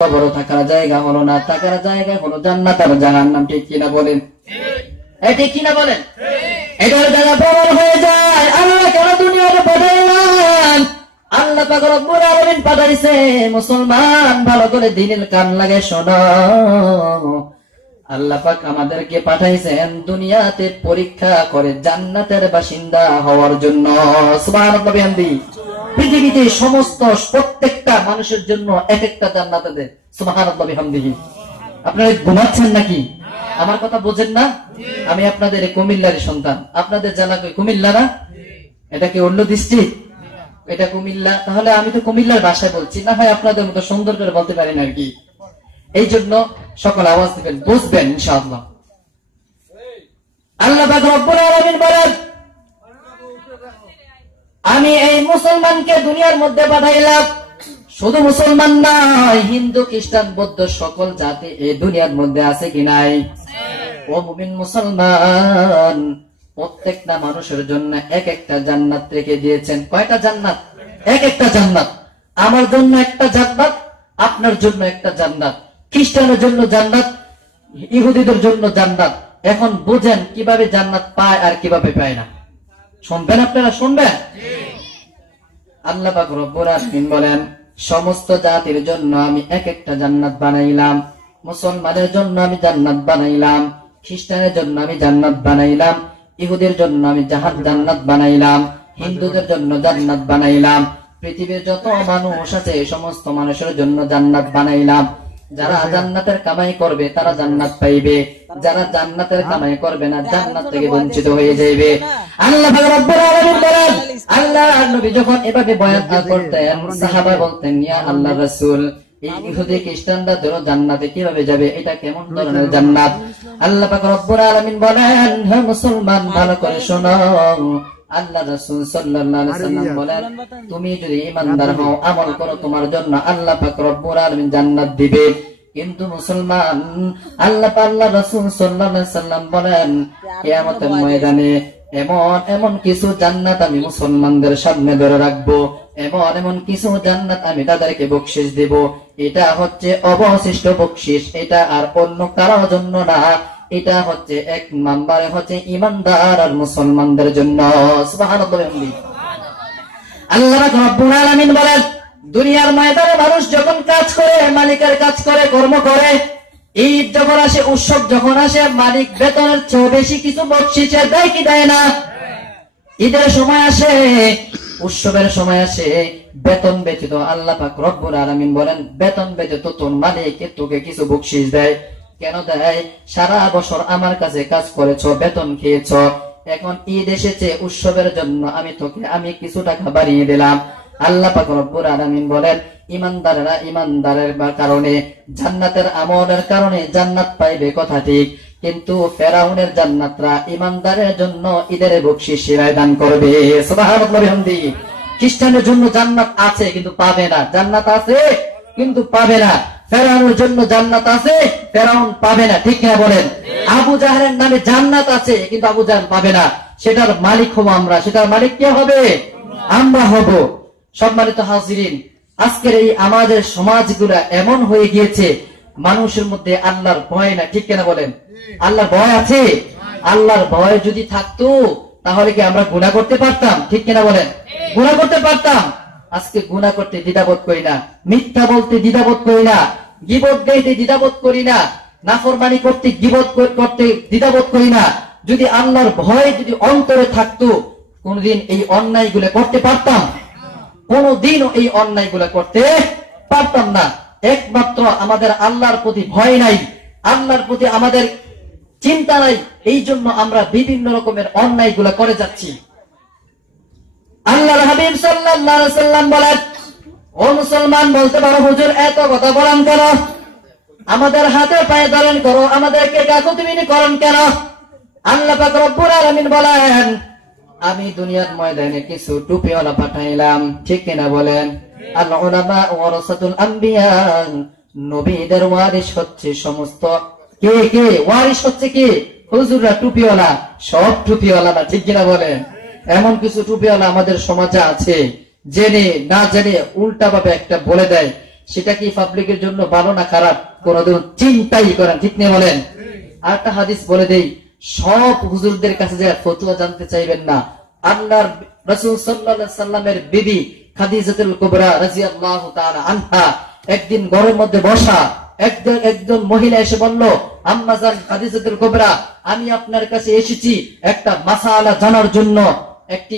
বড় থাকার জায়গা হলো না, থাকার জায়গা হলো জান্নাত আর জাহান্নাম। ঠিক কিনা বলেন? ঠিক কিনা বলেন? এটার জায়গা প্রবল হয়ে যায়। আল্লাহ কেন দুনিয়াতে পাঠাইলেন? আল্লাহ পাক রব্বুল আলামিন পাঠাইছে মুসলমান ভালো করে দিনের কান লাগে শোনো। আল্লাহ পাক আমাদেরকে পাঠাইছেন দুনিয়াতে পরীক্ষা করে জান্নাতের বাসিন্দা হওয়ার জন্য। সুবহানাল্লাহ বিহামদি। পৃথিবীতে সমস্ত প্রত্যেকটা মানুষের জন্য এক একটা জান্নাত আছে। সুবহানাল্লাহ বিহামদিহি। আপনারা ঘুমাচ্ছেন নাকি? আমার কথা বোঝেন না? আমি আপনাদের কুমিল্লার সন্তান। আপনাদের জেলা কুমিল্লা না? এটা কি অন্য ডিস্ট্রিক্ট? এটা কুমিল্লা। তাহলে আমি তো কুমিল্লার ভাষায় বলছি, না হয় আপনাদের মতো সুন্দর করে বলতে পারি না আর কি। এই জন্য সকল আওয়াজ দিবেন, বুঝবেন ইনশাআল্লাহ। আল্লাহ পাক রব্বুল আলামিন বলেন, আমি এই মুসলমানকে দুনিয়ার মধ্যে পাঠাইলাম। শুধু মুসলমান নয়, হিন্দু খ্রিস্টান বৌদ্ধ সকল জাতি এই দুনিয়ার মধ্যে আছে কি নাই? ও মুমিন মুসলমান, প্রত্যেকটা মানুষের জন্য এক একটা জান্নাত রেখে দিয়েছেন। কয়টা জান্নাত? এক একটা জান্নাত। আমার জন্য একটা জান্নাত, আপনার জন্য একটা জান্নাত, খ্রিস্টানের জন্য জান্নাত, ইহুদিদের জন্য জান্নাত। এখন বুঝেন কিভাবে জান্নাত পায় আর কিভাবে পায় না। শুনবেন আপনারা? শুনবেন? আল্লাহ পাক রব্বুল আলামিন বলেন, সমস্ত জাতির জন্য আমি এক একটা জান্নাত বানাইলাম। মুসলমানের জন্য আমি জান্নাত বানাইলাম, খ্রিস্টানের জন্য আমি জান্নাত বানাইলাম, ইহুদের জন্য আমি জান্নাত বানাইলাম, হিন্দুদের জন্য জান্নাত বানাইলাম। পৃথিবীর যত মানুষ আছে সমস্ত মানুষের জন্য জান্নাত বানাইলাম। যারা জান্নাতের কামাই করবে তারা জান্নাত পাইবে, যারা জান্নাতের কামাই করবে না জান্নাত থেকে বঞ্চিত হয়ে যাবে। আল্লাহ পাক রব্বুল আলামিন বলেন, আল্লাহর নবী যখন এভাবে বয়ান করতেন, সাহাবা বলতেন, ইয়া আল্লাহর রাসূল, এই ইহুদি খ্রিস্টানরা ধরো জান্নাতে কিভাবে যাবে? এটা কেমন ধরনের জান্নাত? আল্লাহ পাক রব্বুল আলামিন বলেন, হে মুসলমান ভালো করে শোনো। আল্লাহ রাসূল সাল্লাল্লাহু আলাইহি ওয়াসাল্লাম বলেন, তুমি যদি ঈমানদার হও, আমল করো, তোমার জন্য আল্লাহ পাক রব্বুল আলামিন জান্নাত দিবে। কিন্তু মুসলমান, আল্লাহ রাসূল সাল্লাল্লাহু আলাইহি ওয়াসাল্লাম বলেন, কিয়ামতের ময়দানে এমন কিছু জান্নাত আমি মুসলমানদের সামনে ধরে রাখবো, এমন কিছু জান্নাত আমি তাদেরকে বকশিশ দেব। এটা হচ্ছে অবশিষ্ট বকশিশ, এটা আর অন্য কারোর জন্য না, এটা হচ্ছে এক নম্বরে হচ্ছে ঈমানদার আর মুসলমানদের জন্য। সুবহানাল্লাহ। আল্লাহ রাব্বুল আলামিন বলেন, দুনিয়ার ময়দানে মানুষ যখন কাজ করে, মালিকের কাজ করে, কর্ম করে, ঈদ যখন আসে, উৎসব যখন আসে, মালিক বেতনের চেয়ে বেশি কিছু বকশিশ দেয় কি দেয় না? ঈদের সময় আসে, উৎসবের সময় আসে, বেতন ব্যতীত আল্লাহ পাক রব্বুল আলামিন বলেন, বেতন ব্যতীত তোর মালিক তোকে কিছু বকশিশ দেয়। কেন দেয়? সারা বছর আমার কাছে কাজ করেছ, বেতন খেয়েছ, এখন ঈদ এসেছে, উৎসবের জন্য আমি কিছু টাকা বাড়িয়ে দিলাম। আল্লাহ পাক রব্বুল আলামিন বলেন, ঈমানদারেরা ঈমানদারের কারণে, জান্নাতের আমলের কারণে জান্নাত পাইবে, কথা ঠিক। কিন্তু ফেরাউনের জান্নাতরা ঈমানদারের জন্য ঈদের বকশিশ দান করবে। সুবহানাল্লাহ বিহামদিহি। খ্রিস্টানের জন্য জান্নাত আছে কিন্তু পাবে না, জান্নাত আছে কিন্তু পাবে না। ফেরাউনের জন্য জান্নাত আছে, ফেরাউন পাবে না। ঠিক না বলেন? আবু জাহলের নামে জান্নাত আছে কিন্তু আবু জাহল পাবে না। সেটার মালিক হবো আমরা, সেটার মালিক কে হবে? আমরা হব। সম্মানিত হাজিরিন, আজকের এই আমাদের সমাজগুলা এমন হয়ে গিয়েছে, মানুষের মধ্যে আল্লাহর ভয় না। ঠিক কিনা বলেন? আল্লাহর ভয় আছে? আল্লাহর ভয় যদি থাকতো তাহলে কি আমরা গুনাহ করতে পারতাম? ঠিক কিনা বলেন? গুনাহ করতে পারতাম। আজকে গুনাহ করতে দ্বিধাবোধ করি না, মিথ্যা বলতে দ্বিধাবোধ করি না, গীবত গাইতে দ্বিধাবোধ করি না, নাফরমানি করতে গীবত করতে দ্বিধাবোধ করি না। যদি আল্লাহর ভয় যদি অন্তরে থাকতো, কোনদিন এই অন্যায়গুলো করতে পারতাম? কোনদিনও এই অন্যায়গুলো করতে পারতাম না। একমাত্র আমাদের আল্লাহর প্রতি ভয় নাই, আল্লাহর প্রতি আমাদের চিন্তা নাই, এই জন্য আমরা বিভিন্ন রকমের অন্যায়গুলো করে যাচ্ছি। আল্লাহর হাবিব সাল্লাল্লাহু আলাইহি ওয়াসাল্লাম বলেন, ও মুসলমান, বলতে পারো হুজুর এত কথা বলেন কেন? আমাদের হাতে পায়ে ধরেন করো, আমাদেরকে কাকুতিমিনি করেন কেন? আল্লাহ পাক রব্বুল আলামিন বলেন, আমি দুনিয়ার ময়দানে কিছু টুপিওয়ালা পাঠাইলাম। ঠিক কিনা বলেন? আল উলামা ওয়ারাসাতুল আম্বিয়া, নবীদের ওয়ারিস হচ্ছে সমস্ত। কে কে ওয়ারিস হচ্ছে? কি? হুজুররা টুপিওয়ালা, সব টুপিওয়ালা না। ঠিক কিনা বলেন? এমন কিছু টুপিওয়ালা আমাদের সমাজে আছে, জেনে না জেনে উল্টা ভাবে একটা বলে দেয়, সেটা কি পাবলিকের জন্য ভালো না খারাপ কোনদিন চিন্তাই করেন, ঠিক নেই বলেন? আর একটা হাদিস বলে দেই, সব হুজুরদের কাছে যে ফতোয়া জানতে চাইবেন না। আল্লাহর রাসূল সাল্লাল্লাহু আলাইহি সাল্লামের বিবি খাদিজাতুল কুবরা রাদিয়াল্লাহু তাআলা আনহা একদিন ঘরের মধ্যে বসা, একজন মহিলা এসে বলল, আম্মাজান খাদিজাতুল কুবরা, আমি আপনার কাছে এসেছি একটা মাসালা জানার জন্য, একটি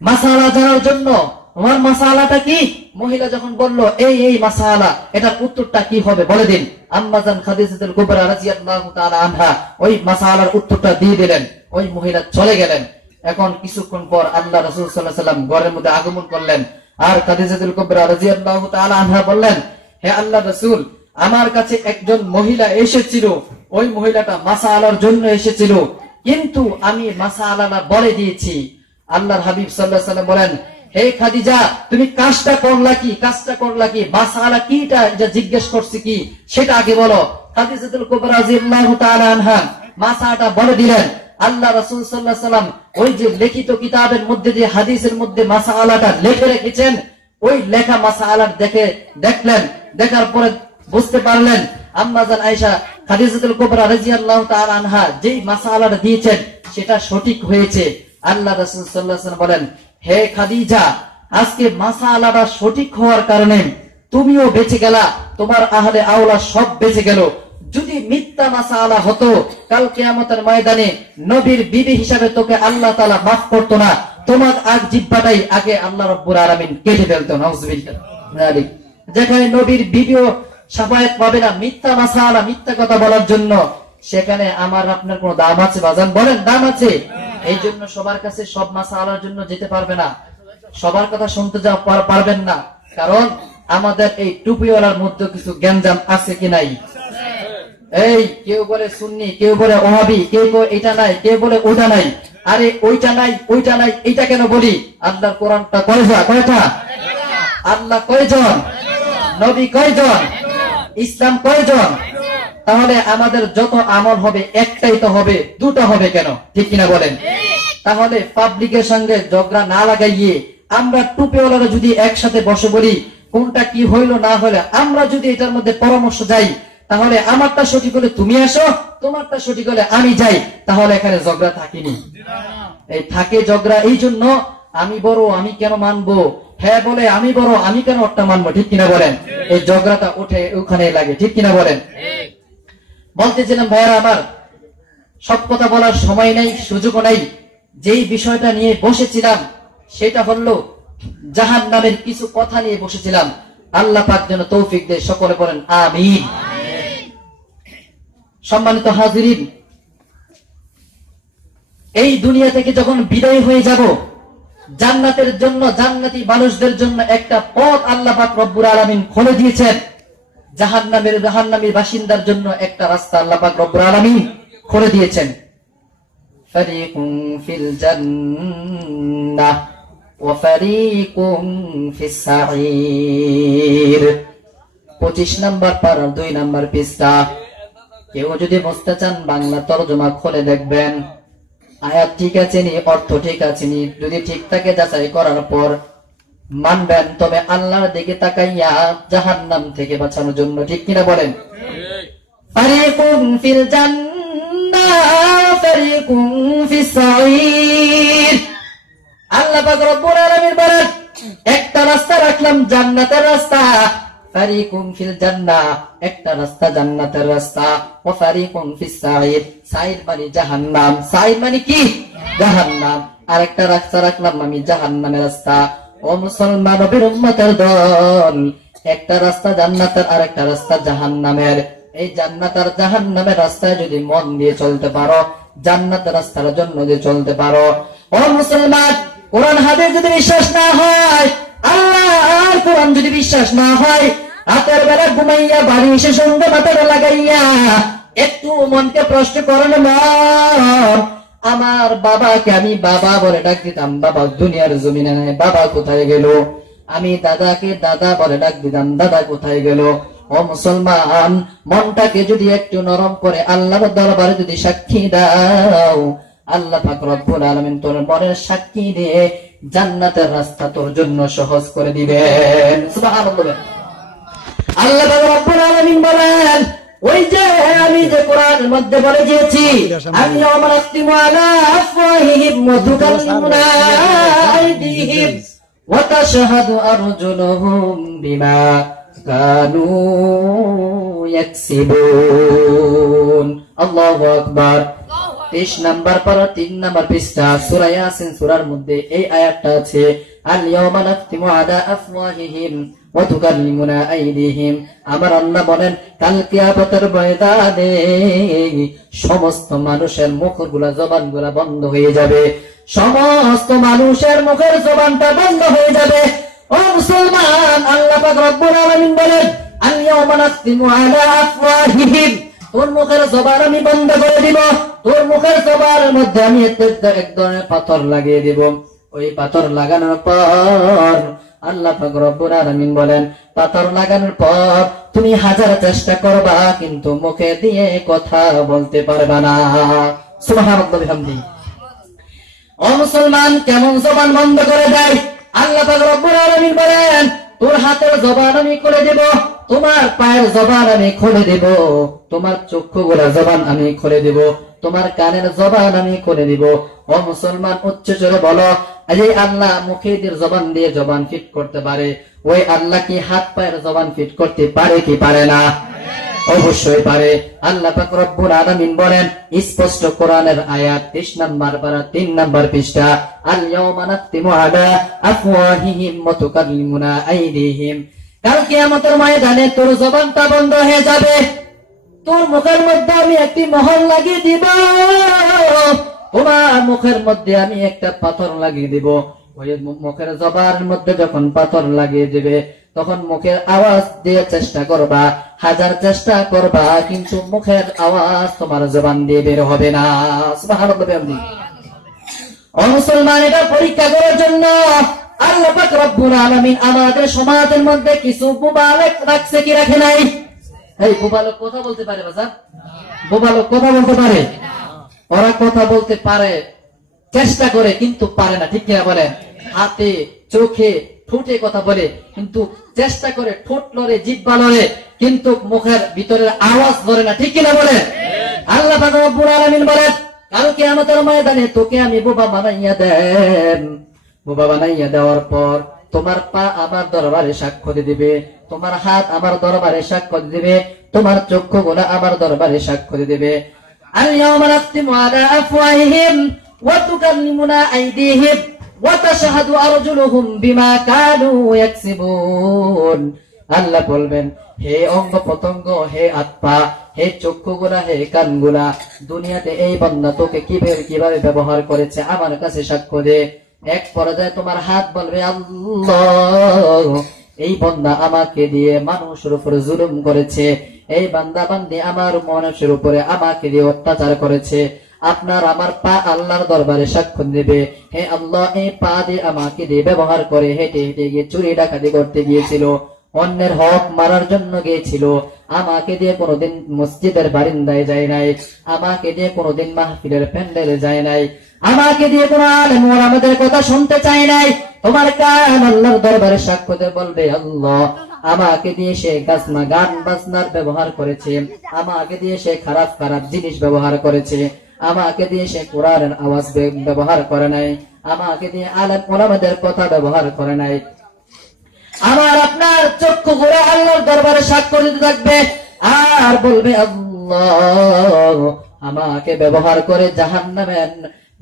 মাসালা জানার জন্য। তোমার মাসালাটা কি? মহিলা যখন বলল এই মাসালা, এটার উত্তরটা কি হবে বলে দিন। আম্মাজান খাদিজাতুল কুবরা রাদিয়াল্লাহু তাআলা আনহা ওই মাসালার উত্তরটা দিয়ে দিলেন। ওই মহিলা চলে গেলেন। এখন কিছুক্ষণ পর আল্লাহ রাসূল সাল্লাল্লাহু আলাইহি সাল্লাম ঘরের মধ্যে আগমন করলেন। আর খাদিজাতুল কুবরা রাদিয়াল্লাহু তাআলা আনহা বললেন, হে আল্লাহ রাসূল, আমার কাছে একজন মহিলা এসেছিল, ওই মহিলাটা মাসালার জন্য এসেছিল, কিন্তু আমি মাসালাটা বলে দিয়েছি। আল্লাহর হাবিব সাল্লাল্লাহু আলাইহি সাল্লাম বলেন, হে খাদিজা, তুমি কাজটা করলা কি মাসালা কিটা যা জিজ্ঞেস করছি কি সেটা আগে বলো। খাদিজাতুল কুবরা রাদিয়াল্লাহু তাআলা আনহা মাসালাটা বলে দিলেন। আল্লাহ রাসূল সাল্লাল্লাহু আলাইহি সাল্লাম ওই যে লিখিত কিতাবের মধ্যে যে হাদিসের মধ্যে মাসালাটা লিখে রেখেছেন, ওই লেখা মাসালার দেখলেন, দেখার পরে বুঝতে পারলেন আম্মাজান আয়েশা খাদিজাতুল কুবরা রাদিয়াল্লাহু তাআলা আনহা যেই মাসালাটা দিয়েছেন সেটা সঠিক হয়েছে। আল্লাহ রাসূল সাল্লাল্লাহু আলাইহি ওয়াসাল্লাম বলেন, হে খাদিজা, আজকে মাসালাটা সঠিক হওয়ার কারণে তুমিও বেঁচে গেলা, তোমার আহলে আওলা সব বেঁচে গেল। যদি মিথ্যা মাসালা হতো, কাল কিয়ামতের ময়দানে নবীর বিবি হিসাবে তোকে আল্লাহ তাআলা মাফ করতো না, তোমার জিহ্বাটাই আগে আল্লাহ রাব্বুল আলামিন কেটে ফেলতো। নাউযুবিল্লাহ। যেখানে নবীর বিবিও শাফায়াত পাবে না মিথ্যা মাসালা, মিথ্যা কথা বলার জন্য, সেখানে আমার আপনার কোনো দাম আছে বাজান? বলেন, দাম আছে? এই জন্য সবার কাছে সব মাসালার জন্য যেতে পারবে না, সবার কথা শুনতে যা পারবেন না, কারণ আমাদের এই টুপিওয়ালার মধ্যে কিছু গ্যাঞ্জাম আছে কি নাই? এই কেউ বলে সুন্নি, কেউ বলে ওহাবি, কেউ বলে এটা নাই, কেউ বলে ওটা নাই। আরে ওইটা নাই এইটা কেন বলি? আল্লাহর কোরআনটা কয়টা? আল্লাহ কয়জন? নবী কয়জন? ইসলাম কয়জন? তাহলে আমাদের যত আমল হবে একটাই তো হবে, দুটো হবে কেন? ঠিক কিনা বলেন? তাহলে পাবলিকের সঙ্গে ঝগড়া না লাগাইয়ে আমরা টুপিওয়ালারা যদি একসাথে বসে বলি কোনটা কি হইলো না হইলো, আমরা যদি এটার মধ্যে পরামর্শ যাই, তাহলে আমারটা সঠিক হলে তুমি আসো, তোমারটা সঠিক হলে আমি যাই, তাহলে এখানে ঝগড়া থাকিনি। এই থাকে ঝগড়া এই জন্য, আমি বড় আমি কেন মানবো, হ্যাঁ বলে আমি বড় আমি কেন ওটা মানবো, ঠিক কিনা বলেন? এই ঝগড়াটা উঠে ওখানে লাগে, ঠিক কিনা বলেন? বলতেছিলাম ভাইয়ারা আমার, সব কথা বলার সময় নাই, সুযোগও নাই। যেই বিষয়টা নিয়ে বসেছিলাম সেটা হলো জাহান্নামের কিছু কথা নিয়ে বসেছিলাম। আল্লাহ পাক যেন তৌফিক দেয়, সকলে বলেন আমিন। সম্মানিত হাজিরিন, এই দুনিয়া থেকে যখন বিদায় হয়ে যাব, জান্নাতের জন্য, জান্নাতি মানুষদের জন্য একটা পথ আল্লাহ পাক রব্বুল আলামিন খুলে দিয়েছেন। জাহান্নামের বাসিন্দার জন্য একটা রাস্তা আল্লাহ পাক রব্বুল আলামিন খুলে দিয়েছেন। ফারিকুন ফিল জান্নাহ ওয়া ফারিকুন ফিস সাঈর। 25 নাম্বার পারা 2 নাম্বার পৃষ্ঠা। কেউ যদি বুঝতে চান বাংলা তরজমা খুলে দেখবেন। আয়াত ঠিক আছে নি, অর্থ ঠিক আছে নি, যদি ঠিক থাকে যাচাই করার পর মানবেন, তবে আল্লাহর দিকে তাকাইয়া জাহান্নাম থেকে বাঁচানোর জন্য, ঠিক কিনা বলেন? ফারিকুন ফিল জান্নাহ ফারিকুন ফিস সাঈর। আল্লাহ পাক রব্বুল আলামিন বলেন, একটা রাস্তা রাখলাম জান্নাতের রাস্তা, ফারিকুন ফিল জান্নাহ, একটা রাস্তা জান্নাতের রাস্তা, ওয়া ফারিকুন ফিস সাঈর, সাঈর মানে জাহান্নাম, সাঈর মানে কি? জাহান্নাম। আরেকটা রাস্তা রাখলাম আমি জাহান্নামের রাস্তা। ও মুসলমান নবীর উম্মতের দল, একটা রাস্তা জান্নাতের, আরেকটা রাস্তা জাহান্নামের। এই জান্নাত আর জাহান্নামের রাস্তায় যদি মন দিয়ে চলতে পারো, জান্নাতের রাস্তার জন্য যদি চলতে পারো, ও মুসলমান, কোরআন হাদিস যদি বিশ্বাস না হয়, আল্লাহ আর কোরআন যদি বিশ্বাস না হয়, রাতের বেলা ঘুমাইয়া বাড়ি এসে সন্ধ্যা মাথাটা লাগাইয়া একটু মনকে প্রশ্ন করেন, মন, আমার বাবাকে আমি বাবা বলে ডাক দিতাম, বাবা দুনিয়ার জমিনে নাই, বাবা কোথায় গেল? আমি দাদাকে দাদা বলে ডাক দিতাম, দাদা কোথায় গেল? ও মুসলমান, মনটাকে যদি একটু নরম করে আল্লাহর দরবারে যদি সাক্ষী দাও, আল্লাহ পাক রব্বুল আলামিন তোর মনের সাক্ষী দিয়ে জান্নাতের রাস্তা তোর জন্য সহজ করে দিবেন। সুবহানাল্লাহ। আল্লাহ রাব্বুল আলামিন বলেন, ওই যে আমি যে কোরআনের মধ্যে বলে দিয়েছি, আমি আমারাতিমু আলা আফওয়াহিহিম ওয়া তুকাল্লিমুনা আইদিহিম ওয়া তাশহাদু আরজুলুহুম বিমা কানু ইয়াকসিবুন। আল্লাহু আকবার। 23 নাম্বার পারা 3 নাম্বার পৃষ্ঠা সূরা ইয়াসিন সূরার মধ্যে এই আয়াতটা আছে, আল ইয়াওমা নাখতিমু আলা আফওয়াহিহিম ওয়া তুকাল্লিমুনা আইদিহিম। আমার আল্লাহ বলেন, কাল কিয়ামতের ময়দানে সমস্ত মানুষের মুখগুলা জবানগুলা বন্ধ হয়ে যাবে, সমস্ত মানুষের মুখের জবানটা বন্ধ হয়ে যাবে। ও মুসলমান, আল্লাহ পাক রব্বুল আলামিন বলেন, আল ইয়াওমা নাখতিমু আলা আফওয়াহিহিম, তোর মুখের জবান আমি বন্ধ করে দিব, তোর মুখের জবানের মধ্যে আমি এক ধরনের পাথর লাগিয়ে দিব। ওই পাথর লাগানোর পর আল্লাহ পাক রব্বুল আলামিন বলেন, পাথর লাগানোর পর তুমি হাজার চেষ্টা করবা কিন্তু মুখে দিয়ে কথা বলতে পারবা না। সুবহানাল্লাহ বিহামদি। ও মুসলমান, কেমন জবান বন্ধ করে দেয়? আল্লাহ পাক রব্বুল আলামিন বলেন, তোর হাতের জবান আমি খুলে দেব, তোমার পায়ের জবান আমি খুলে দেব, তোমার চক্ষুগুলা জবান আমি খুলে দেব, তোমার কানের জবান আমি খুলে দিব। ও মুসলমান, উচ্চ জোরে বলো, এই আল্লাহ মুখের জবান দিয়ে জবান ফিট করতে পারে, ওই আল্লাহ কি হাত পায়ের জবান ফিট করতে পারে কি পারে না? অবশ্যই পারে। আল্লাহ পাক রব্বুল আলামিন বলেন, স্পষ্ট কোরআনের আয়াত 23 নাম্বার পারা 3 নাম্বার পৃষ্ঠা, আল ইয়াওমা নাখতিমু আলা আফওয়াহিহিম ওয়া তুকাল্লিমুনা আইদিহিম। কাল কিয়ামতের ময়দানে তোর জবানটা বন্ধ হয়ে যাবে, তোর মুখের মধ্যে আমি একটি মোহর লাগিয়ে দিব, তোমার মুখের মধ্যে আমি একটা পাথর লাগিয়ে দিব। ওই মুখের জবানের মধ্যে যখন পাথর লাগিয়ে দিবে, তখন মুখের আওয়াজ দিয়ে চেষ্টা করবা, হাজার চেষ্টা করবা, কিন্তু মুখের আওয়াজ তোমার জবান দিয়ে বের হবে না। সুবহানাল্লাহ। ও মুসলমান, এটা পরীক্ষা করার জন্য আল্লাহ পাক রব্বুল আলামিন আমাদের সমাজের মধ্যে কিছু মুবারক রাখছে কি রাখে নাই? এই মুবারক কথা বলতে পারে বাজার? মুবারক কথা বলতে পারে? ওরা কথা বলতে পারে, চেষ্টা করে কিন্তু পারে না, ঠিক কিনা বলেন? হাতে চোখে ঠোঁটে কথা বলে কিন্তু চেষ্টা করে, ঠোঁট লড়ে, জিহ্বা লড়ে, কিন্তু মুখের ভিতরের আওয়াজ ধরে না, ঠিক কিনা বলেন? আল্লাহ পাক রব্বুল আলামিন বলেন, কাল কিয়ামতের ময়দানে তোকে আমি বোবা বানাইয়া দেব, বোবা বানাইয়া দেওয়ার পর তোমার পা আমার দরবারে সাক্ষ্য দিবে, তোমার হাত আমার দরবারে সাক্ষ্য দিবে, তোমার চক্ষুগুলো আমার দরবারে সাক্ষ্য দিবে। আল ইয়াওমা নাখতিমু আলা আফওয়াহিহিম ওয়া তুকাল্লিমুনা আইদিহিম ওয়া তাশহাদু আরজুলুহুম বিমা কানু ইয়াকসিবুন। আল্লাহ বলবেন, হে অঙ্গ প্রত্যঙ্গ, হে আত্মা, হে চক্ষুগুলা, হে কানগুলা, দুনিয়াতে এই বান্দা তোকে কিভাবে ব্যবহার করেছে আমার কাছে সাক্ষ্য দে। এক পর্যায়ে তোমার হাত বলবে, আল্লাহ, এই বান্দা আমাকে দিয়ে মানুষের উপরে জুলুম করেছে, এই বান্দা বান্দি আমার মানুষের উপরে আমাকে দিয়ে অত্যাচার করেছে। আপনার আমার পা আল্লাহর দরবারে সাক্ষ্য দেবে, হে আল্লাহ, এই পা দিয়ে আমাকে দিয়ে ব্যবহার করে হেঁটে হেঁটে গিয়ে চুরি ডাকাতি করতে গিয়েছিল, অন্যের হক মারার জন্য গিয়েছিল, আমাকে দিয়ে কোনোদিন মসজিদের বারিন্দায় যায় নাই, আমাকে দিয়ে কোনোদিন মাহফিলের প্যান্ডেলে যায় নাই, আমাকে দিয়ে কোন আলেম ওলামাদের কথা শুনতে চাই নাই। তোমার কান আল্লাহর দরবারে সাক্ষ্য দিয়ে বলবে, আল্লাহ, আমাকে দিয়ে সে গান বাজনার ব্যবহার করেছে, আমাকে দিয়ে সে খারাপ খারাপ জিনিস ব্যবহার করেছে, আমাকে দিয়ে সে কোরআনের আওয়াজ ব্যবহার করে নাই, আমাকে দিয়ে আলেম ওলামাদের কথা ব্যবহার করে নাই। আমার আপনার চক্ষু ঘুরে আল্লাহর দরবারে সাক্ষ্য দিতে থাকবে আর বলবে, আল্লাহ, আমাকে ব্যবহার করে জাহান্নামের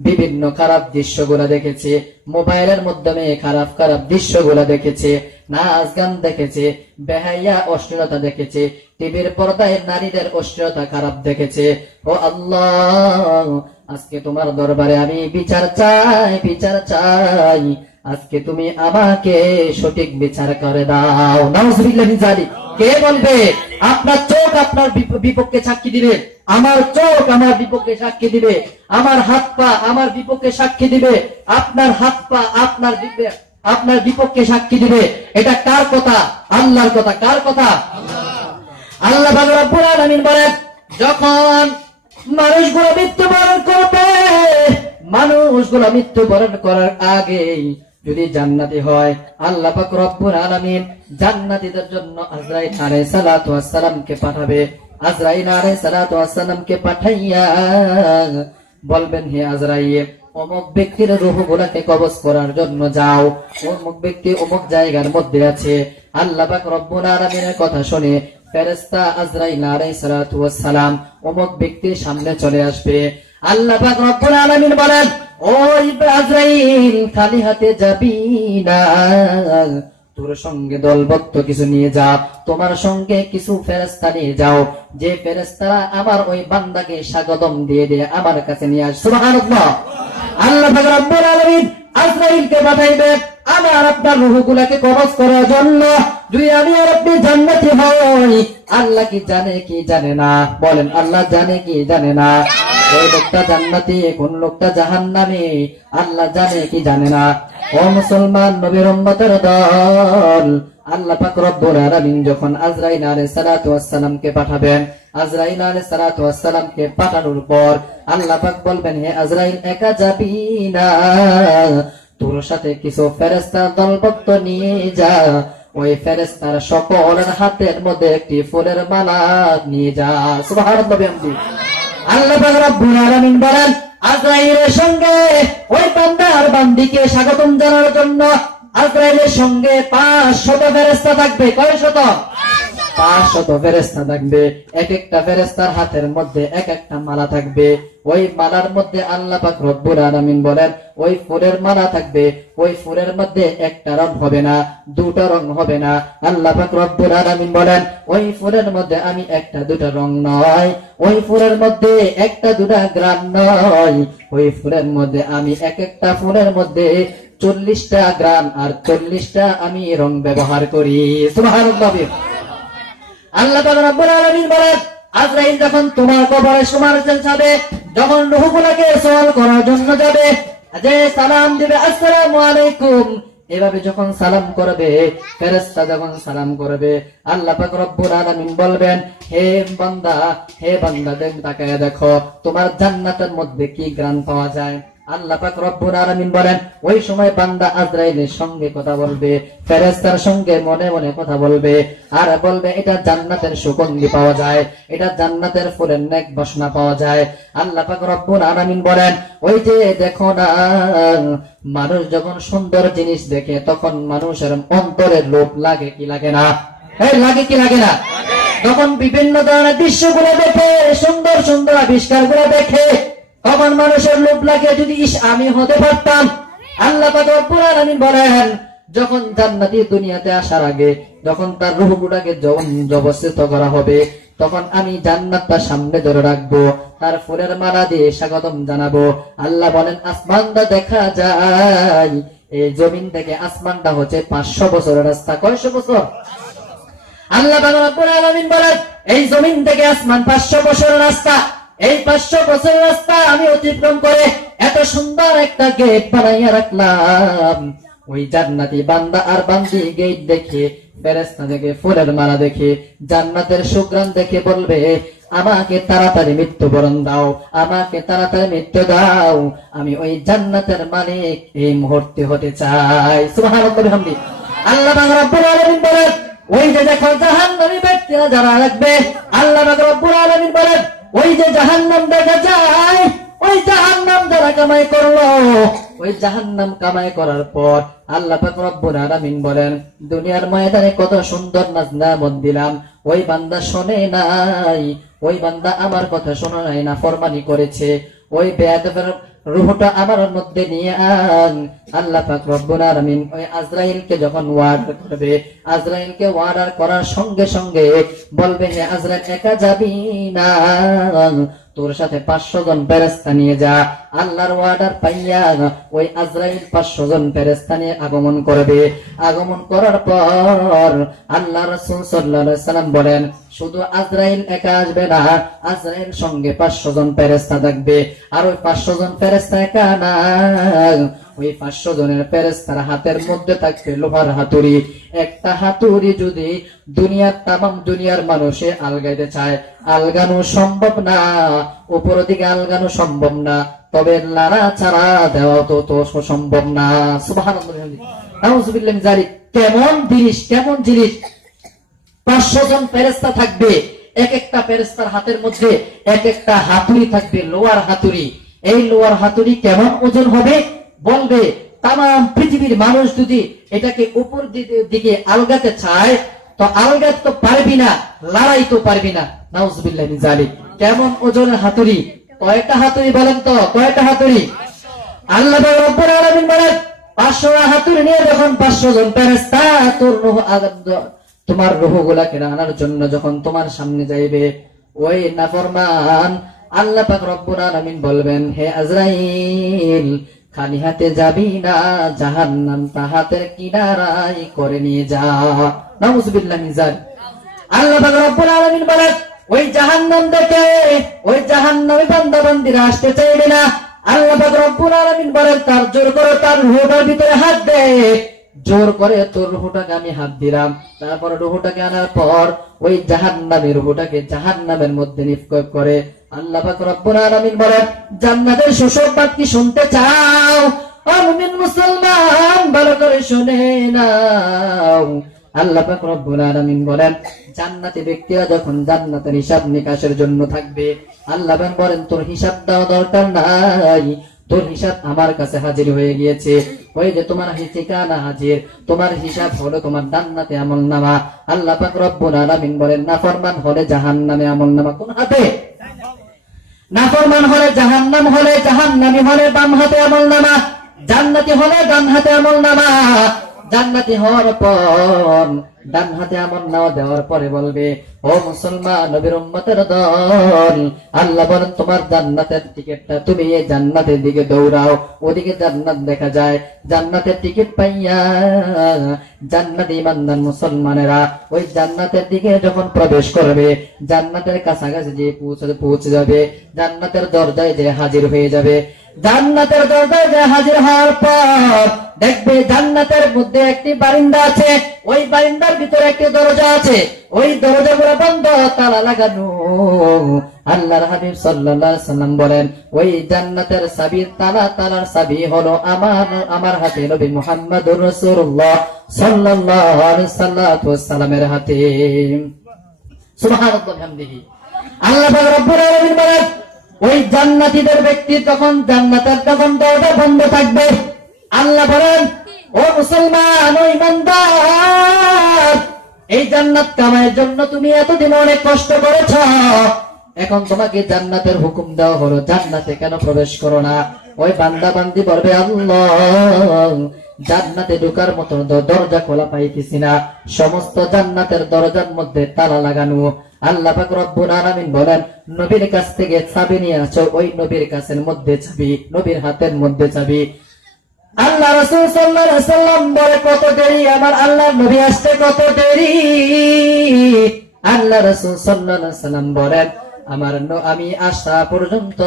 বিভিন্ন খারাপ দৃশ্যগুলা দেখেছে, মোবাইলের মাধ্যমে খারাপ খারাপ দৃশ্যগুলা দেখেছে, নাচ গান দেখেছে, বেহাইয়া অশ্লীলতা দেখেছে, টিভির পর্দায় নারীদের অশ্লীলতা খারাপ দেখেছে। ও আল্লাহ, আজকে তোমার দরবারে আমি বিচার চাই, বিচার চাই, আজকে তুমি আমাকে সঠিক বিচার করে দাও। নাউজুবিল্লাহ মিন যালিক। কে বলবে? আপনার চোখ আপনার বিপক্ষে সাক্ষী দিবে, আমার চোখ আমার বিপক্ষে সাক্ষী দিবে, আমার হাত পা আমার বিপক্ষে সাক্ষী দিবে, আপনার হাত পা আপনার বিপক্ষে সাক্ষী দিবে। এটা কার কথা? আল্লাহর কথা। কার কথা? আল্লাহ রাব্বুল আলামিন বলেন, যখন মানুষগুলো মৃত্যুবরণ করবে, মানুষগুলো মৃত্যুবরণ করার আগেই যদি জান্নাতি হয়, আল্লাহ পাক রব্বুল আলামিন জান্নাতীদের জন্য আজরাইল আলাইহিস সালাতু ওয়াস সালামকে পাঠাবে। আজরাইল আলাইহিস সালাতু ওয়াস সালামকে পাঠাইয়া বলবেন, হে আজরাইল, অমুক ব্যক্তির রূহগুলোকে কবজ করার জন্য যাও, অমুক ব্যক্তি অমুক জায়গার মধ্যে আছে। আল্লাহ পাক রব্বুল আলামিনের কথা শুনে ফেরেশতা আজরাইল আলাইহিস সালাতু ওয়াস সালাম অমুক ব্যক্তির সামনে চলে আসবে। আল্লাহ পাক রব্বুল আলামিন বলেন, ও আজরাইল, খালি হাতে যাবি না, তোর সঙ্গে দলবদ্ধ কিছু নিয়ে যা, তোমার সঙ্গে কিছু ফেরেশতা নিয়ে যাও, যে ফেরেশতারা আমার ওই বান্দাকে স্বাগতম দিয়ে দিয়ে আমার কাছে নিয়ে আস। সুবহানাল্লাহ। আল্লাহ পাক রব্বুল আলামিন আজরাইলকে পাঠাইবে আমার আপনার রূহগুলোকে কবজ করার জন্য। যদি আমি আর আপনি জান্নাতি হই, আল্লাহ কি জানে কি জানে না? বলেন, আল্লাহ জানে কি জানে না? ওই লোকটা জান্নাতি, কোন লোকটা জাহান্নামী, আল্লাহ জানে কি জানে না? ও মুসলমান নবীর উম্মতের দল, আল্লাহ পাক রব্বুল আলামিন যখন আজরাইল আলাইহিস সালাতু ওয়াস সালামকে পাঠাবেন, আজরাইল আলাইহিস সালাতু ওয়াস সালামকে পাঠানোর পর আল্লাহ পাক বলবেন, হে আজরাইল, একা যাবি না, তোর সাথে কিছু ফেরেশতা দলবদ্ধ নিয়ে যা, ওই ফেরেশতার সকলের হাতের মধ্যে একটি ফুলের মালা নিয়ে যা। সুবহানাল্লাহ। আল্লাহ পাক রব্বুল আলামিন বলেন, আজরাইলের সঙ্গে ওই বান্দা আর বান্দিকে স্বাগতম জানানোর জন্য আজরাইলের সঙ্গে 500 ফেরেশতা থাকবে। কয় শত? 500 ফেরেশতা থাকবে। এক একটা ফেরেশতার হাতের মধ্যে এক একটা মালা থাকবে। ওই মালার মধ্যে আল্লাহ পাক রব্বুল আলামিন বলেন, ওই ফুলের মালা থাকবে, ওই ফুলের মধ্যে একটা রং হবে না, দুটো রং হবে না। আল্লাহ পাক রব্বুল আলামিন বলেন, ওই ফুলের মধ্যে আমি একটা দুটো রং নয়, ওই ফুলের মধ্যে একটা দুটা গ্রাম নয়, ওই ফুলের মধ্যে আমি এক একটা ফুলের মধ্যে 40টা গ্রাম আর 40টা আমি রং ব্যবহার করি। সুবহানাল্লাহ। আল্লাহ পাক রব্বুল আলামিন বলেন, আজরাইল যখন তোমার কবরে সুমার যাবে, যখন রূহগুলোকে সওয়াল করার জন্য যাবে, যে সালাম দিবে, আসসালামু আলাইকুম, এভাবে যখন সালাম করবে, ফেরেশতা যখন সালাম করবে, আল্লাহ পাক রব্বুল আলামিন বলবেন, হে বান্দা, হে বান্দা, তাকায়া দেখো তোমার জান্নাতের মধ্যে কি গ্রান পাওয়া যায়। আল্লাহ পাক রব্বুল আলামিন বলেন, ওই সময় বান্দা আজরাইলের সঙ্গে কথা বলবে, ফেরেশতার সঙ্গে মনে মনে কথা বলবে, আর বলবে, এটা জান্নাতের সুগন্ধি পাওয়া যায়, এটা জান্নাতের ফুলের নেক বাসনা পাওয়া যায়। আল্লাহ পাক রব্বুল আলামিন বলেন, ওই যে দেখো না, মানুষ যখন সুন্দর জিনিস দেখে তখন মানুষের অন্তরের লোভ লাগে কি লাগে না? লাগে কি লাগে না? তখন বিভিন্ন ধরনের দৃশ্যগুলো দেখে, সুন্দর সুন্দর আবিষ্কারগুলো দেখে, তখন মানুষের লোভ লাগে, যদি আমি হতে পারতাম। আল্লাহ পাক রব্বুল আলামিন বলেন, যখন জান্নাতি দুনিয়াতে আসার আগে যখন তার রূহগুলোকে জবরদস্ত করা হবে, তখন আমি জান্নাতটা সামনে ধরে রাখবো, তার ফুলের মালা দিয়ে স্বাগতম জানাবো। আল্লাহ বলেন, আসমানটা দেখা যায়, এই জমিন থেকে আসমানটা হচ্ছে 500 বছরের রাস্তা। কয়শো বছর? আল্লাহ পাক রব্বুল আলামিন বলেন, এই জমিন থেকে আসমান 500 বছরের রাস্তা। এই 500 বছরের রাস্তা আমি অতিক্রম করে এত সুন্দর একটা গেট বানাইয়া রাখলাম। ওই জান্নাতি বান্দা আর বান্দি গেট দেখে, ফেরেশতা দেখে, ফুলের মালা দেখে, জান্নাতের সুঘ্রাণ দেখে বলবে, আমাকে তাড়াতাড়ি মৃত্যুবরণ দাও, আমাকে তাড়াতাড়ি মৃত্যু দাও, আমি ওই জান্নাতের মালিক এই মুহূর্তে হতে চাই। সুবহানাল্লাহ। আল্লাহ পাক রব্বুল আলামিন বলেন, ওই যে দেখো জাহান্নামী ব্যক্তিরা যারা রাখবে, আল্লাহ পাক রব্বুল আলামিন বলেন, ওই যে জাহান্নাম দেখা যায়, ওই জাহান্নাম যারা কামাই করলো, ওই জাহান্নাম কামাই করার পর আল্লাহ পাক রব্বুল আলামিন বলেন, দুনিয়ার ময়দানে কত সুন্দর নাজনামত দিলাম, ওই বান্দা শোনে নাই, ওই বান্দা আমার কথা শোনে নাই, নাফরমানি করেছে, ওই বেয়াদবের রূহটা আমার মধ্যে নিয়ে আন। আল্লাহ পাক রব্বুল আলামিন ওই আজরাইলকে যখন ওয়ার্ডার করবে, আজরাইলকে ওয়ার্ডার করার সঙ্গে সঙ্গে বলবে, হে আজরাইল, একা যাবি না, তোর সাথে 500 জন ফেরেশতা নিয়ে যা। আল্লাহর ওয়ার্ডার পাইয়া ওই আজরাইল 500 জন ফেরেশতা নিয়ে আগমন করবে। আগমন করার পর আল্লাহ রাসূল সাল্লাল্লাহু আলাইহি সাল্লাম বলেন, শুধু আজরাইল একা আসবে না, আজরাইল সঙ্গে 500 জন ফেরেশতা থাকবে। আর ওই 500 জন ফেরেশতা একা না, ওই 500 জনের ফেরেশতার হাতের মধ্যে থাকবে লোহার হাতুড়ি। একটা হাতুড়ি যদি তামাম দুনিয়ার মানুষে আলগাইতে চায়, আলগানো সম্ভব না, উপর দিকে আলগানো সম্ভব না, তবে লারা ছাড়া দেওয়া তো সম্ভব না। সুবহানাল্লাহ। নাউযুবিল্লাহি মিন যালিক। কেমন জিনিস 500 জন ফেরেশতা থাকবে, এক একটা ফেরেশতার হাতের মধ্যে এক একটা হাতুড়ি থাকবে, লোহার হাতুড়ি। এই লোহার হাতুড়ি কেমন ওজন হবে বলবে, তাম পৃথিবীর মানুষ যদি এটাকে উপর দিকে আলগাতে চায় তো আলগাতে তো পারবি না, লড়াই তো পারবি না। নাউযুবিল্লাহি মিন যালিক। কেমন ওজনের হাতুড়ি? কয়টা হাতুড়ি বলেন তো, কয়টা হাতুড়ি? আল্লাহ রাব্বুল আলামিন বলেন 500 হাতুড়ি নিয়ে যখন 500 জন ফেরেশতা তোমার রূহগুলাকে আনার জন্য যখন তোমার সামনে যাইবে, ওই নাফরমান আল্লাহ পাক রব্বুল আলামিন বলবেন, হে আজরাইল, খালি হাতে যাবি না, জাহান্নাম হাতের কিনারায় করে নিয়ে যা। নাউযুবিল্লাহি মিন যালিক। আল্লাহ পাক রব্বুল আলামিন বলেন, ওই জাহান্নাম দেখে ওই জাহান্নামী বান্দা বান্দীরা আসতে চাইবে না। আল্লাহ পাক রব্বুল আলামিন বলেন, তার জোর করে তার রূহটার ভিতরে হাত দে, জোর করে তোর রূহটাকে আমি হাত দিলাম। তারপর রূহটাকে আনার পর ওই জাহান্নামের রূহটাকে জাহান্নামের মধ্যে নিক্ষেপ করে। আল্লাহ পাক রব্বুল আলামিন বলেন, জান্নাতের সুসংবাদ কি শুনতে চাও? ও মুমিন মুসলমান, ভালো করে শুনে নাও। আল্লাহ পাক রব্বুল আলামিন বলেন, জান্নাতি ব্যক্তিরা যখন জান্নাতের হিসাব নিকাশের জন্য থাকবে, আল্লাহ পাক বলেন, তোর হিসাব দেওয়া দরকার নাই, তোর হিসাব আমার কাছে হাজির হয়ে গিয়েছে। ওই যে তোমার ঠিকানা হাজির, তোমার হিসাব হলো তোমার জান্নাতে আমলনামা। আল্লাহ পাক রব্বুল আলামিন বলেন, নাফরমান হলে জাহান্নামে আমলনামা কোন হাতে? নাফরমান হলে জাহান্নাম, হলে জাহান্নামী হলে বাম হাতে আমলনামা, জান্নাতি হলে ডান হাতে আমলনামা। জান্নাতি হওয়ার পর ডান হাতে আমলনামা দেওয়ার পরে বলবে, ও মুসলমান নবীর উম্মতের দল, আল্লাহ বলেন, তোমার জান্নাতের টিকিটটা তুমি এই জান্নাতের দিকে দৌড়াও, ওদিকে জান্নাত দেখা যায়। জান্নাতের টিকিট পাইয়া জান্নাতি ইমানদার মুসলমানেরা ওই জান্নাতের দিকে যখন প্রবেশ করবে, জান্নাতের কাছাকাছি যে পৌঁছে যাবে, জান্নাতের দরজায় যে হাজির হয়ে যাবে। জান্নাতের দরজায় যে হাজির হওয়ার পর দেখবে জান্নাতের মধ্যে একটি বারিন্দা আছে, ওই বারিন্দার ভিতরে একটি দরজা আছে, ওই দরজাগুলো বন্ধ, তালা লাগানো। আল্লাহর হাবিব সাল্লাল্লাহু আলাইহি সাল্লাম বলেন, ওই জান্নাতের চাবি, তালার চাবি হলো আমার হাতে, নবী মুহাম্মদুর রাসূলুল্লাহ সাল্লাল্লাহু আলাইহি ওয়াসাল্লামের হাতে। সুবহানাল্লাহি ওয়া বিহামদিহি। আল্লাহ পাক রব্বুল আলামিন বলেন, ওই জান্নাতীদের ব্যক্তি তখন জান্নাতের তখন দরজা বন্ধ থাকবে। আল্লাহ বলেন, ও মুসলমান, ও ইমানদার, এই জান্নাত কামাইয়ের জন্য তুমি এতদিন অনেক কষ্ট করেছ, এখন তোমাকে জান্নাতের হুকুম দেওয়া হলো, জান্নাতে কেন প্রবেশ করো না? ওই বান্দা বান্দি বলবে, আল্লাহ, জান্নাতে ঢোকার মতো দরজা খোলা পাইতেছি না, সমস্ত জান্নাতের দরজার মধ্যে তালা লাগানো। আল্লাহ পাক রব্বুল আলামিন বলেন, নবীর কাছ থেকে চাবি নিয়ে আসো, ওই নবীর কাছের মধ্যে চাবি, নবীর হাতের মধ্যে চাবি। আল্লাহ রাসূল সাল্লাল্লাহু আলাইহি ওয়াসাল্লাম বলে, কত দেরি, আমার আল্লাহ নবী আসতে কত দেরি। আল্লাহ রাসূল সাল্লাল্লাহু আলাইহি ওয়াসাল্লাম বলেন, আমি আসা পর্যন্ত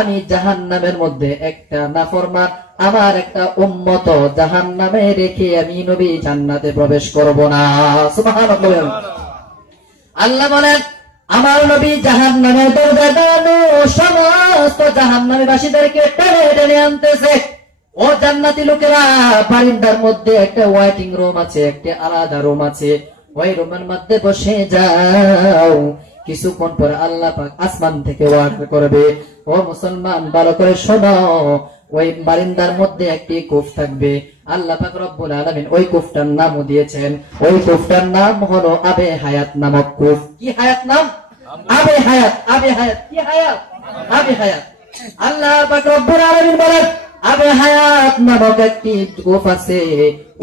আমি জাহান্নামের মধ্যে একটা নাফরমান, আমার একটা উম্মত জাহান্নামে রেখে আমি নবী জান্নাতে প্রবেশ করব না। সুবহানাল্লাহ। আল্লাহ বলেন, আমার নবী জাহান্নামের দরজা দাঁড়ানো সমস্ত জাহান্নামীবাসীদেরকে টেনে টেনে আনতেছে। ও জান্নাতি লোকেরা, বারিন্দার মধ্যে একটা ওয়েটিং রুম আছে, একটা আলাদা রুম আছে, ওই রুমের মধ্যে বসে যাও। কিছুক্ষণ পরে আল্লাহ পাক আসমান থেকে ওয়ার্ডার করবে, ও মুসলমান ভালো করে শোনো, ওই বারিন্দার মধ্যে একটি কূপ থাকবে। আল্লাহ পাক রব্বুল আলামিন ওই কূপটার নামও দিয়েছেন, ওই কূপটার নাম হলো আবে হায়াত নামক কূপ। কি হায়াত নাম? আবে হায়াত। আবে হায়াত কি হায়াত? আবে হায়াত। আল্লাহ পাক রব্বুল আলামিন বলেন, আবে হায়াত নামক একটি কূপ আছে,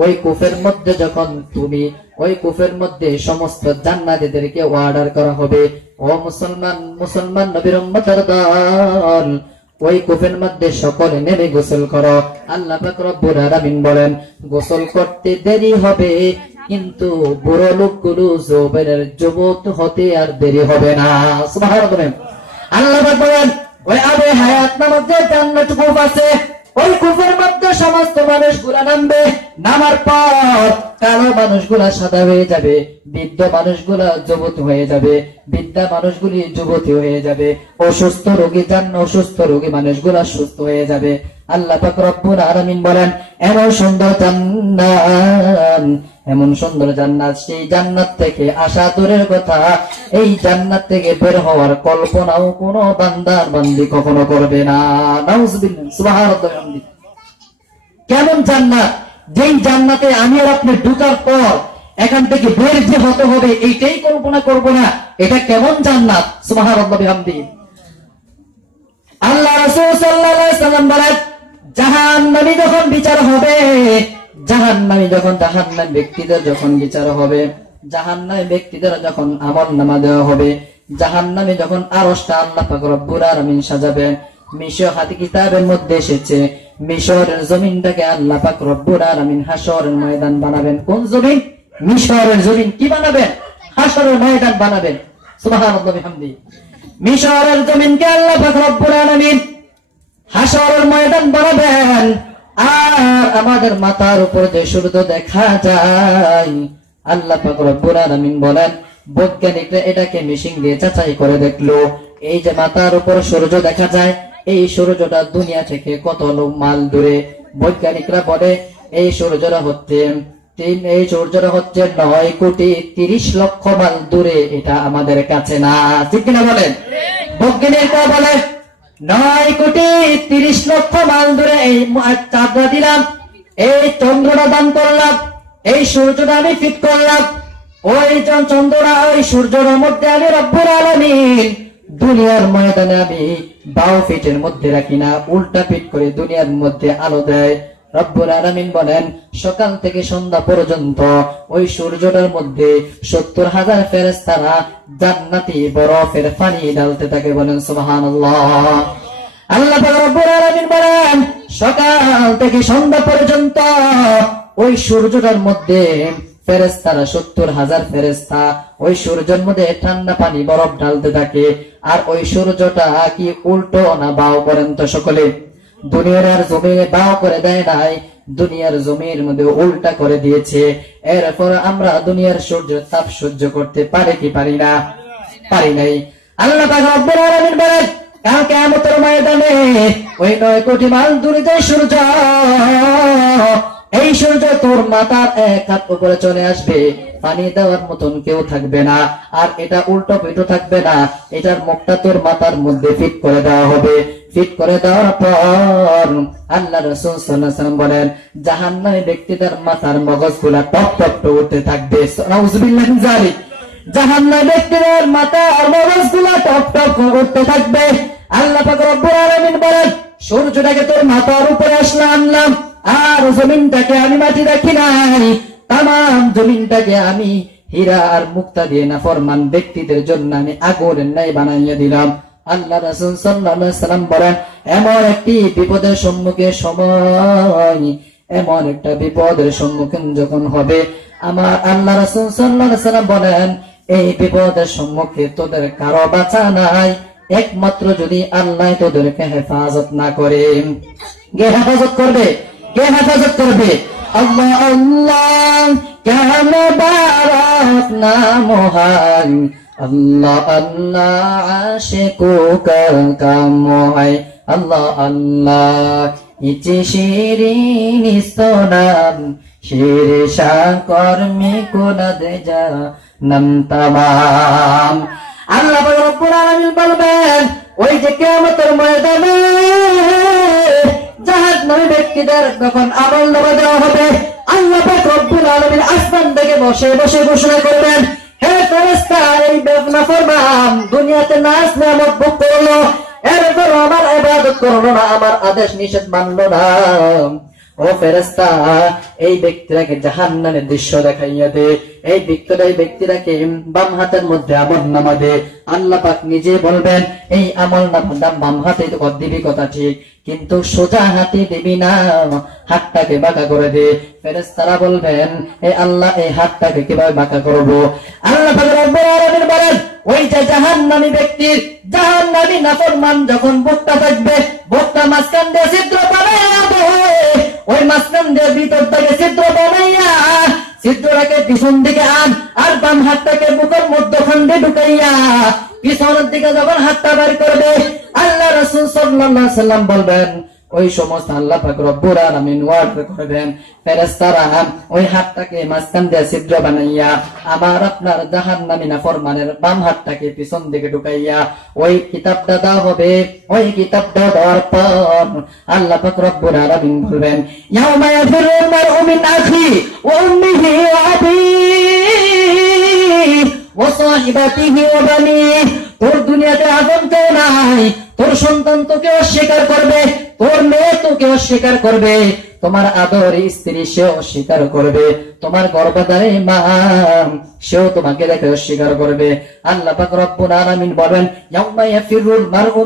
ওই কূপের মধ্যে যখন তুমি, ওই কূপের মধ্যে সমস্ত জান্নাতীদেরকে অর্ডার করা হবে, ও মুসলমান নবীর উম্মতের দল, ওই কূপের মধ্যে সকলে নেমে গোসল করো। আল্লাহ পাক রব্বুল আলামিন বলেন, গোসল করতে দেরি হবে, কিন্তু বুড়ো লোকগুলো যুবক হতে আর দেরি হবে না। সুবহানাল্লাহ। আল্লাহ পাক বলেন, ওই আবে হায়াত নামক যে জান্নাত কূপ আছে, ওই কূপের মধ্যে সমস্ত মানুষগুলা নামবে, নামার পর কালো মানুষগুলা সাদা হয়ে যাবে, বৃদ্ধ মানুষগুলা যুবতী হয়ে যাবে, বৃদ্ধা মানুষগুলি যুবতী হয়ে যাবে, অসুস্থ রোগী মানুষগুলা সুস্থ হয়ে যাবে। আল্লাহ পাক রব্বুল আলামিন বলেন, এমন সুন্দর জান্নাত, সেই জান্নাত থেকে আসা দূরের কথা, এই জান্নাত থেকে বের হওয়ার কল্পনাও কোনো বান্দার বান্দি কখনো করবে না। নাউজুবিল্লাহ, সুবহানাল্লাহ। কেমন জান্নাত, যেই জান্নাতে আমি আর আপনি ঢোকার পর এখান থেকে বের যে হতে হবে এইটাই কল্পনা করব না। এটা কেমন জান্নাত, সুবহানাল্লাহ বিহামদিহি। আল্লাহ রাসূল সাল্লাল্লাহু আলাইহি ওয়াসাল্লাম বলেন, জাহান্নামী যখন বিচার হবে, জাহান্নামী ব্যক্তিদের যখন বিচার হবে, জাহান্নামী ব্যক্তিদের যখন আমলনামা দেওয়া হবে, জাহান্নামী যখন আরশটা আল্লাহ পাক রব্বুল আলামিন সাজাবেন, মিশর হাতি কিতাবের মধ্যে এসেছে, মিশরের জমিনটাকে আল্লাহ পাক রব্বুল আলামিন হাশরের ময়দান বানাবেন। কোন জমিন? মিশরের জমিন। কি বানাবেন? হাশরের ময়দান বানাবেন। সুবহানাল্লাহ বিহামদিহি। মিশরের জমিনকে আল্লাহ পাক রব্বুল আলামিন হাশরের ময়দান বানাবেন। আর আমাদের মাথার উপর যে সূর্য দেখা যায়, আল্লাহ পাক রব্বুল আলামিন বলেন, বৈজ্ঞানিকরা এটাকে মেশিন দিয়ে যাচাই করে দেখলো, এই যে মাথার উপর সূর্য দেখা যায়, এই সূর্যটা দুনিয়া থেকে কত মাইল দূরে। বৈজ্ঞানিকরা বলে এই সূর্যটা হচ্ছে 9,30,00,000 মাইল দূরে, এটা আমাদের কাছে না। ঠিক কিনা বলেন? বৈজ্ঞানিকরা বলে 9,30,00,000 মাইল দূরে এই চাঁদটা দিলাম, এই চন্দ্রটা দান করলাম, এই সূর্যটা আমি ফিট করলাম, ওই চন্দ্রটা ওই সূর্যের মধ্যে আমি রব্বুল আলামিন দুনিয়ার ময়দানে আমি বাউ ফিটের মধ্যে রাখি না, উল্টা ফিট করে দুনিয়ার মধ্যে আলো দেয়। রব্বুল আলামিন বলেন, সকাল থেকে সন্ধ্যা পর্যন্ত ওই সূর্যটার মধ্যে 70,000 ফেরেশতারা জান্নাতি বরফের পানি ঢালতে থাকে। বলেন সুবহানাল্লাহ। আল্লাহ পাক রব্বুল আলামিন বলেন, সকাল থেকে সন্ধ্যা পর্যন্ত ওই সূর্যটার মধ্যে ফেরেশতারা 70,000 ফেরেশতা ওই সূর্যের মধ্যে ঠান্ডা পানি বরফ ঢালতে থাকে। আর ওই সূর্যটা কি উল্টো না বাও? করেন তো সকলে। দুনিয়ার জমিনে বাও করে দেয় নাই, দুনিয়ার জমির মধ্যে উল্টা করে দিয়েছে। এরপর আমরা দুনিয়ার সূর্যের তাপ সহ্য করতে পারি কি পারি না? পারি নাই। আল্লাহ পাক রব্বুল আলামিন বলেন, কাল কিয়ামতের ময়দানে ওই 9 কোটি মাইল দূরে যে সূর্য, এই সূর্য তোর মাথার এক হাত উপরে চলে আসবে, পানি দেওয়ার মতন কেউ থাকবে না। আর এটা উল্টো পিঠো থাকবে না, এটার মুখটা তোর মাথার মধ্যে ফিট করে দেওয়া হবে। ফিট করে দেওয়ার পর আল্লাহ রাসূল সাল্লাল্লাহু আলাইহি ওয়াসাল্লাম বলেন, জাহান্নামী ব্যক্তিদের মাথার মগজগুলা টপ টপ উঠতে থাকবে। নাউযুবিল্লাহি মিন যালিক। জাহান্নামী ব্যক্তিদের মাথার মগজগুলা টপ টপ উঠতে থাকবে। আল্লাহ পাক রব্বুল আলামিন বলেন, সূর্যটাকে তোর মাথার উপরে আনলাম, আর জমিনটাকে আমি মাটি রাখি নাই, তামাম জমিনটাকে আমি হীরা আর মুক্তা দিয়ে নাফরমান ব্যক্তিদের জন্য আমি আগুনের ন্যায় বানাইয়া দিলাম। আল্লাহ রাসূল সাল্লাল্লাহু আলাইহি ওয়াসাল্লাম বলেন, এমন একটি বিপদের সম্মুখে সময়, এমন একটা বিপদের সম্মুখীন যখন হবে, আমার আল্লাহ রাসূল সাল্লাল্লাহু আলাইহি ওয়াসাল্লাম বলেন, এই বিপদের সম্মুখে তোদের কারো বাঁচা নাই, একমাত্র যদি আল্লাহ তোদেরকে হেফাজত না করে। কে হেফাজত করবে? কে হেফাজত করবে? আল্লাহ। আল্লাহ কেন বারাক নাম হয়, আল্লাহ আল্লাহ আশিকু কাম হয়, আল্লাহ আল্লাহ ইচ্ছে শিরিন ইস্তনাম, শির শাকর্মে কোনাদ যা নাম তামাম। আল্লাহ রব্বুল আলামিন বলবেন, ওই যে কিয়ামতের ময়দানে জাহান্নামী ব্যক্তিদের যখন আমলনামা দেওয়া হবে, আল্লাহ পাক রব্বুল আলামিন আসমান থেকে বসে বসে ঘোষণা করবেন, হে ফেরেশতা, এই নাফরমান দুনিয়াতে নাজ নিয়ামত ভোগ করলো, এরপর আমার ইবাদত করলো না, আমার আদেশ নিষেধ মানলো না। ও ফেরেশতা, এই ব্যক্তিটাকে জাহান্নামের দৃশ্য দেখাইয়া দে, এই ব্যক্তিটাকে বাম হাতের মধ্যে আমলনামা দে। আল্লাহ পাক নিজে বলবেন, এই আমলনামা বাম হাতে দিবি কথা ঠিক, কিন্তু সোজা হাতে দিবি না, হাতটাকে বাঁকা করে দে। ফেরেশতারা বলবেন, এ আল্লাহ, এই হাতটাকে কিভাবে বাঁকা করবো? আল্লাহ পাক রব্বুল আলামিন বলেন, ওই যে জাহান্নামী ব্যক্তির, জাহান্নামী নাফরমান যখন বুকটা থাকবে, বুকটা মাঝখান দিয়ে ছিদ্র পাবে, করে ভিতর থেকে ছিদ্র বানাইয়া ছিদ্রটাকে পিছন দিকে আন, আর বাম হাতটাকে বুকের মধ্যখান দিয়ে ঢুকাইয়া পিছনের দিকে যখন হাতটা বের করবে, আল্লাহ রাসূল সাল্লাল্লাহু আলাইহি সাল্লাম বলবেন, ওই সমস্ত আল্লাহ পাক রব্বুল আলামিন ওয়ার্ড করবেন ফেরেশতারা ওই হাতটাকে মাঝখান দিয়ে ছিদ্র বানাইয়া আমার আপনার জাহান্নামী নাফরমানের বাম হাতটাকে পিছন দিকে ঢুকাইয়া ওই কিতাবটা দেওয়া হবে। ওই কিতাবটা দেওয়ার পর আল্লাহ পাক রব্বুল আলামিন বলবেন, ইয়াউমা ইয়াফিরুল মারউ মিন আখি ওয়া উম্মিহি ওয়া আবিহি ওয়া সাহিবাতিহি ওয়া বানিহি। তোর দুনিয়াতে আদম কেউ নাই, তোর সন্তান তোকে অস্বীকার করবে, তোর মেয়ে তোকে অস্বীকার করবে, তোমার আদর স্ত্রী সেও অস্বীকার করবে, তোমার গর্ভধারী মা সেও তোমাকে দেখে অস্বীকার করবে। আল্লাহ পাক রব্বুল আলামিন বলেন, ইয়াউমা ইয়াফিরুল মারউ